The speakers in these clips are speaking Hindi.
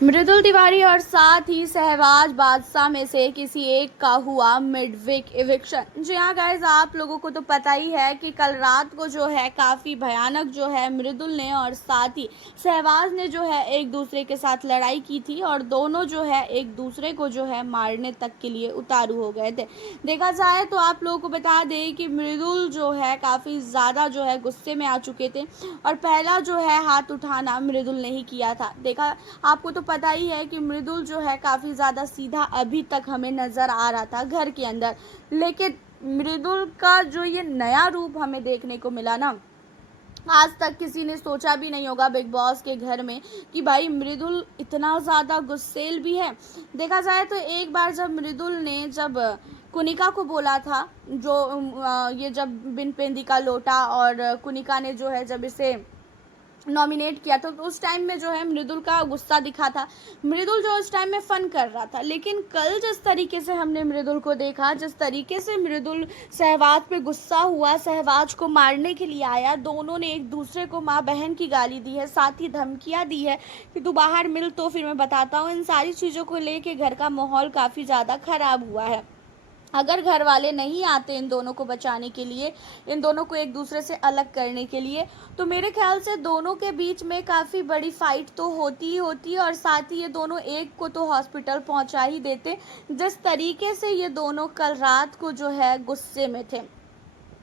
मृदुल तिवारी और साथ ही शहबाज बादशाह में से किसी एक का हुआ मिडवीक इविक्शन। जी हाँ गाइज, आप लोगों को तो पता ही है कि कल रात को जो है काफ़ी भयानक जो है मृदुल ने और साथ ही शहबाज ने जो है एक दूसरे के साथ लड़ाई की थी और दोनों जो है एक दूसरे को जो है मारने तक के लिए उतारू हो गए थे। देखा जाए तो आप लोगों को बता दें कि मृदुल जो है काफ़ी ज़्यादा जो है गुस्से में आ चुके थे और पहला जो है हाथ उठाना मृदुल ने ही किया था। देखा, आपको तो पता ही है कि मृदुल जो है काफ़ी ज़्यादा सीधा अभी तक हमें नज़र आ रहा था घर के अंदर, लेकिन मृदुल का जो ये नया रूप हमें देखने को मिला ना, आज तक किसी ने सोचा भी नहीं होगा बिग बॉस के घर में कि भाई मृदुल इतना ज़्यादा गुस्सेल भी है। देखा जाए तो एक बार जब मृदुल ने जब कुनिका को बोला था, जो ये जब बिन पेंदी का लोटा और कुनिका ने जो है जब इसे नॉमिनेट किया था, तो उस टाइम में जो है मृदुल का गुस्सा दिखा था। मृदुल जो उस टाइम में फ़न कर रहा था, लेकिन कल जिस तरीके से हमने मृदुल को देखा, जिस तरीके से मृदुल शहबाज पे गुस्सा हुआ, शहबाज को मारने के लिए आया, दोनों ने एक दूसरे को माँ बहन की गाली दी है, साथ ही धमकियाँ दी है कि तू बाहर मिल तो फिर मैं बताता हूँ। इन सारी चीज़ों को लेके घर का माहौल काफ़ी ज़्यादा ख़राब हुआ है। अगर घर वाले नहीं आते इन दोनों को बचाने के लिए, इन दोनों को एक दूसरे से अलग करने के लिए, तो मेरे ख्याल से दोनों के बीच में काफ़ी बड़ी फाइट तो होती ही होती, और साथ ही ये दोनों एक को तो हॉस्पिटल पहुंचा ही देते। जिस तरीके से ये दोनों कल रात को जो है गुस्से में थे,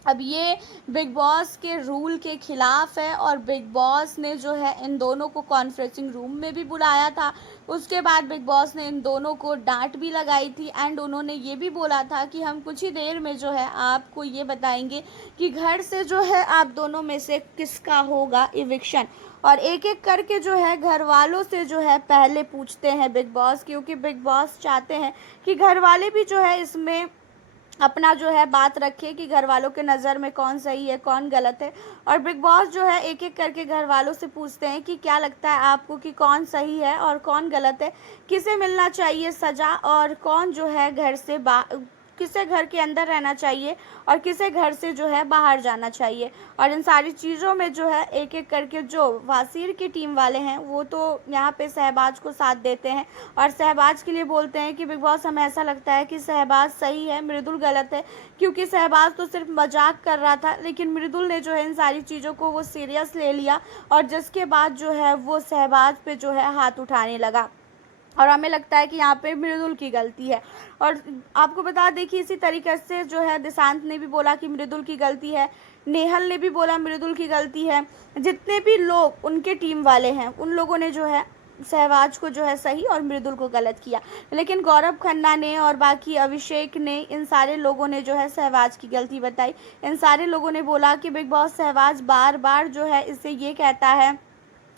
अब ये बिग बॉस के रूल के खिलाफ है और बिग बॉस ने जो है इन दोनों को कॉन्फ्रेंसिंग रूम में भी बुलाया था। उसके बाद बिग बॉस ने इन दोनों को डांट भी लगाई थी एंड उन्होंने ये भी बोला था कि हम कुछ ही देर में जो है आपको ये बताएंगे कि घर से जो है आप दोनों में से किसका होगा इविक्शन। और एक एक करके जो है घर वालों से जो है पहले पूछते हैं बिग बॉस, क्योंकि बिग बॉस चाहते हैं कि घर वाले भी जो है इसमें अपना जो है बात रखे कि घर वालों के नज़र में कौन सही है कौन गलत है। और बिग बॉस जो है एक एक करके घर वालों से पूछते हैं कि क्या लगता है आपको कि कौन सही है और कौन गलत है, किसे मिलना चाहिए सज़ा और कौन जो है घर से किसे घर के अंदर रहना चाहिए और किसे घर से जो है बाहर जाना चाहिए। और इन सारी चीज़ों में जो है एक एक करके जो वासीर की टीम वाले हैं वो तो यहाँ पे शहबाज को साथ देते हैं और शहबाज के लिए बोलते हैं कि बिग बॉस हमें ऐसा लगता है कि शहबाज सही है, मृदुल गलत है, क्योंकि शहबाज तो सिर्फ मजाक कर रहा था, लेकिन मृदुल ने जो है इन सारी चीज़ों को वो सीरियस ले लिया और जिसके बाद जो है वो शहबाज पे जो है हाथ उठाने लगा। और हमें लगता है कि यहाँ पे मृदुल की गलती है। और आपको बता दें कि इसी तरीके से जो है दिशांत ने भी बोला कि मृदुल की गलती है, नेहल ने भी बोला मृदुल की गलती है। जितने भी लोग उनके टीम वाले हैं उन लोगों ने जो है शहबाज को जो है सही और मृदुल को गलत किया, लेकिन गौरव खन्ना ने और बाकी अभिषेक ने, इन सारे लोगों ने जो है शहबाज की गलती बताई। इन सारे लोगों ने बोला कि बिग बॉस शहबाज बार बार जो है इससे ये कहता है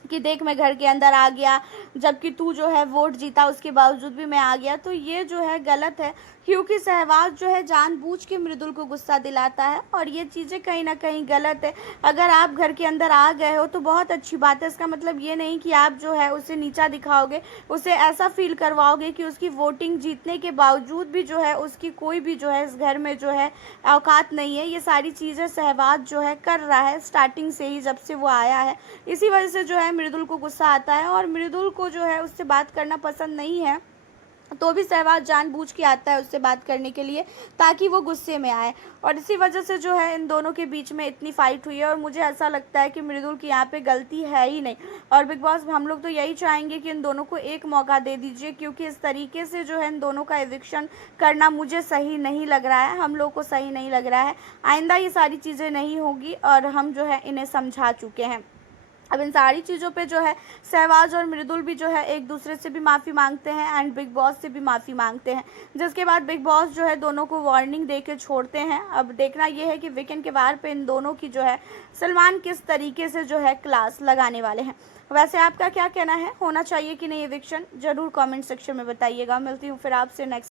कि देख मैं घर के अंदर आ गया, जबकि तू जो है वोट जीता उसके बावजूद भी मैं आ गया, तो ये जो है गलत है, क्योंकि शहबाज जो है जानबूझ के मृदुल को गुस्सा दिलाता है और ये चीज़ें कहीं ना कहीं गलत है। अगर आप घर के अंदर आ गए हो तो बहुत अच्छी बात है, इसका मतलब ये नहीं कि आप जो है उसे नीचा दिखाओगे, उसे ऐसा फील करवाओगे कि उसकी वोटिंग जीतने के बावजूद भी जो है उसकी कोई भी जो है इस घर में जो है औकात नहीं है। ये सारी चीज़ें शहबाज जो है कर रहा है स्टार्टिंग से ही, जब से वो आया है। इसी वजह से जो है मृदुल को गुस्सा आता है और मृदुल को जो है उससे बात करना पसंद नहीं है, तो भी शहबाज जानबूझ के आता है उससे बात करने के लिए ताकि वो गुस्से में आए। और इसी वजह से जो है इन दोनों के बीच में इतनी फाइट हुई है और मुझे ऐसा लगता है कि मृदुल की यहाँ पे गलती है ही नहीं। और बिग बॉस हम लोग तो यही चाहेंगे कि इन दोनों को एक मौका दे दीजिए, क्योंकि इस तरीके से जो है इन दोनों का एविक्शन करना मुझे सही नहीं लग रहा है, हम लोग को सही नहीं लग रहा है। आइंदा ये सारी चीज़ें नहीं होगी और हम जो है इन्हें समझा चुके हैं। अब इन सारी चीज़ों पे जो है शहबाज और मृदुल भी जो है एक दूसरे से भी माफ़ी मांगते हैं एंड बिग बॉस से भी माफ़ी मांगते हैं, जिसके बाद बिग बॉस जो है दोनों को वार्निंग दे के छोड़ते हैं। अब देखना ये है कि वीकेंड के बाहर पे इन दोनों की जो है सलमान किस तरीके से जो है क्लास लगाने वाले हैं। वैसे आपका क्या कहना है, होना चाहिए कि नहीं एविक्शन, ज़रूर कॉमेंट सेक्शन में बताइएगा। मिलती हूँ फिर आपसे नेक्स्ट